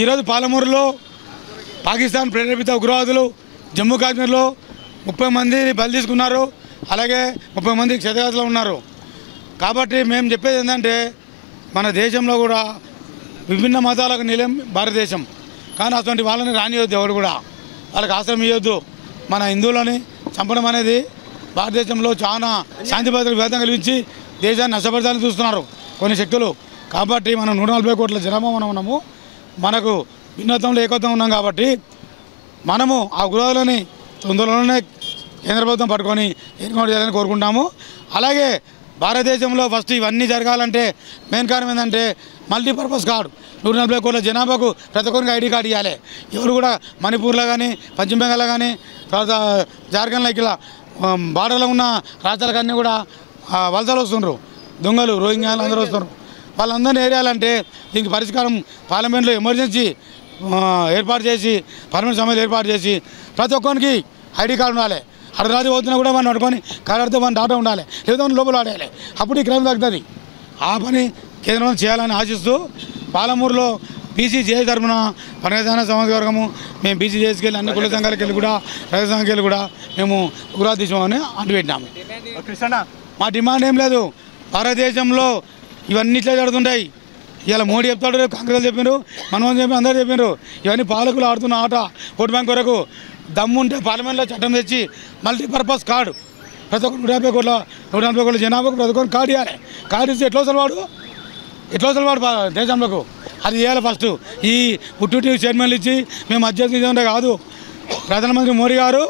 ఈరోజు పాలమూరులో పాకిస్తాన్ ప్రేరేపిత ఉగ్రవాదులు జమ్మూ కాశ్మీర్లో 30 మందిని బలి తీసుకున్నారు. అలాగే 30 మంది క్షతగాతులు ఉన్నారు. కాబట్టి మేము చెప్పేది ఏంటంటే మన దేశంలో కూడా విభిన్న మతాలకు నిలయం భారతదేశం. కానీ అటువంటి వాళ్ళని రానియొద్దు, ఎవరు కూడా వాళ్ళకి ఆశ్రయం ఇవ్వద్దు. మన హిందువులని చంపడం అనేది భారతదేశంలో చాలా శాంతి భద్రతలకు విఘాతం కలిగించి దేశాన్ని నష్టపరచాలని చూస్తున్నారు కొన్ని శక్తులు. కాబట్టి మనం 140 కోట్ల జనాభా ఉన్నాము. మనకు భిన్నత్వంలో ఏకత్వం ఉన్నాం. కాబట్టి మనము ఆ ఉగ్రవాదులని తొందరలోనే కేంద్ర ప్రభుత్వం పట్టుకొని ఎన్కౌంటర్ చేయాలని కోరుకుంటాము. అలాగే భారతదేశంలో ఫస్ట్ ఇవన్నీ జరగాలంటే మెయిన్ కారణం ఏంటంటే మల్టీపర్పస్ కార్డు. 140 కోట్ల జనాభాకు ప్రతి ఒక్కరికి ఐడి కార్డు ఇవ్వాలి. ఎవరు కూడా మణిపూర్లో కానీ పశ్చిమ బెంగాల్లో కానీ తర్వాత జార్ఖండ్లో ఇలా బార్డర్లో ఉన్న రాష్ట్రాలకన్నీ కూడా వలసలు వస్తున్నారు. దొంగలు రోహింగ్యాలు అందరూ వస్తున్నారు. వాళ్ళందరినీ ఏరియాలంటే దీనికి పరిష్కారం పార్లమెంట్లో ఎమర్జెన్సీ ఏర్పాటు చేసి పర్మనెంట్ సమావేశం ఏర్పాటు చేసి ప్రతి ఒక్కరికి ఐడి కార్డు ఉండాలి. అర్ధరాత్రి పోతున్నా కూడా మనం పట్టుకొని కార్డుతో మన డాటా ఉండాలి, లేదా లోపల ఆడేయాలి. అప్పుడు ఈ క్రమం తగ్గుతుంది. ఆ పని కేంద్రం చేయాలని ఆశిస్తూ పాలమూరులో బీసీ జేఏసీ తరఫున పర్యావరణ సమాజవర్గము మేము బీసీ జేఏసీకి వెళ్ళి అన్ని కుల సంఘాలకు వెళ్ళి కూడా రైతు సంఘానికి వెళ్ళి కూడా మేము ఉగ్రవాద తీసుకోమని అంటుపెట్టినాము. మా డిమాండ్ ఏం లేదు. భారతదేశంలో ఇవన్నీ ఇట్లా జరుగుతుంటాయి. ఇలా మోడీ చెప్తాడు, రేపు కాంగ్రెస్ చెప్పారు, మనమని చెప్పి అందరూ చెప్పారు. ఇవన్నీ పాలకులు ఆడుతున్న ఆట. ఓటు బ్యాంక్ వరకు దమ్ముంటే పార్లమెంట్లో చట్టం తెచ్చి మల్టీపర్పస్ కార్డు ప్రతి ఒక్క 140 కోట్ల జనాభాకు ప్రతి ఒక్కరు కార్డు ఇవ్వాలి. కార్డు ఇస్తే ఎట్లా వస్తారు వాడు దేశంలోకి అది చేయాలి. ఫస్ట్ ఈ ఉట్టి చైర్మన్లు ఇచ్చి మేము అధ్యక్షులు కాదు. ప్రధానమంత్రి మోడీ గారు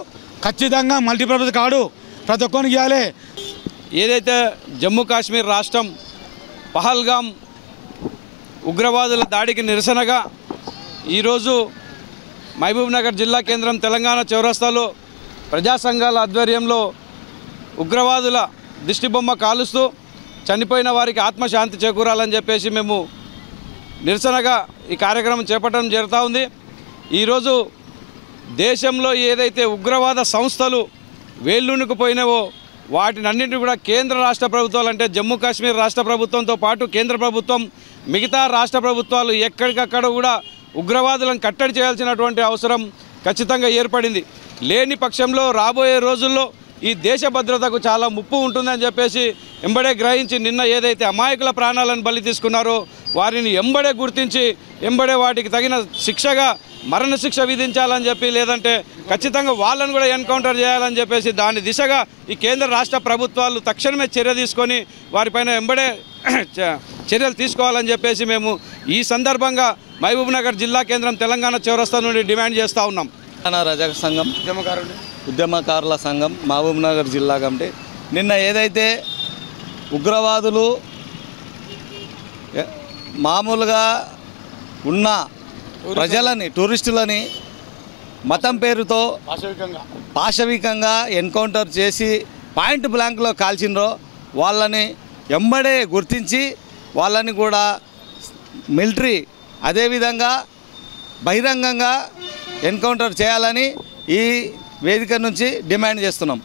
ఖచ్చితంగా మల్టీపర్పస్ కార్డు ప్రతి ఒక్కరికి ఇవ్వాలి. ఏదైతే జమ్మూ కాశ్మీర్ రాష్ట్రం పహల్గామ్ ఉగ్రవాదుల దాడికి నిరసనగా ఈరోజు మహబూబ్నగర్ జిల్లా కేంద్రం తెలంగాణ చౌరస్తాలో ప్రజా సంఘాల ఆధ్వర్యంలో ఉగ్రవాదుల దిష్టిబొమ్మ కాలుస్తూ చనిపోయిన వారికి ఆత్మశాంతి చేకూరాలని చెప్పేసి మేము నిరసనగా ఈ కార్యక్రమం చేపట్టడం జరుగుతూ ఉంది. ఈరోజు దేశంలో ఏదైతే ఉగ్రవాద సంస్థలు వేళ్ళూనుకుపోయినావో వాటినన్నింటినీ కూడా కేంద్ర రాష్ట్ర ప్రభుత్వాలు అంటే జమ్మూ కాశ్మీర్ రాష్ట్ర ప్రభుత్వంతో పాటు కేంద్ర ప్రభుత్వం మిగతా రాష్ట్ర ప్రభుత్వాలు ఎక్కడికక్కడ కూడా ఉగ్రవాదులను కట్టడి చేయాల్సినటువంటి అవసరం ఖచ్చితంగా ఏర్పడింది. లేని పక్షంలో రాబోయే రోజుల్లో ఈ దేశ భద్రతకు చాలా ముప్పు ఉంటుందని చెప్పేసి ఎంబడే గ్రహించి నిన్న ఏదైతే అమాయకుల ప్రాణాలను బలి తీసుకున్నారో వారిని ఎంబడే గుర్తించి ఎంబడే వాటికి తగిన శిక్షగా మరణశిక్ష విధించాలని చెప్పి లేదంటే ఖచ్చితంగా వాళ్ళను కూడా ఎన్కౌంటర్ చేయాలని చెప్పేసి దాని దిశగా ఈ కేంద్ర రాష్ట్ర ప్రభుత్వాలు తక్షణమే చర్య తీసుకొని వారిపైన ఎంబడే చర్యలు తీసుకోవాలని చెప్పేసి మేము ఈ సందర్భంగా మహబూబ్నగర్ జిల్లా కేంద్రం తెలంగాణ చౌరస్తా నుండి డిమాండ్ చేస్తూ ఉన్నాం. రజక సంఘం ఉద్యమకారుల సంఘం మహబూబ్నగర్ జిల్లా కమిటీ నిన్న ఏదైతే ఉగ్రవాదులు మామూలుగా ఉన్న ప్రజలని టూరిస్టులని మతం పేరుతో పాశవికంగా ఎన్కౌంటర్ చేసి పాయింట్ బ్లాంక్లో కాల్చినరో వాళ్ళని ఎంబడే గుర్తించి వాళ్ళని కూడా మిలిటరీ అదేవిధంగా బహిరంగంగా ఎన్కౌంటర్ చేయాలని ఈ వేదిక నుంచి డిమాండ్ చేస్తున్నాం.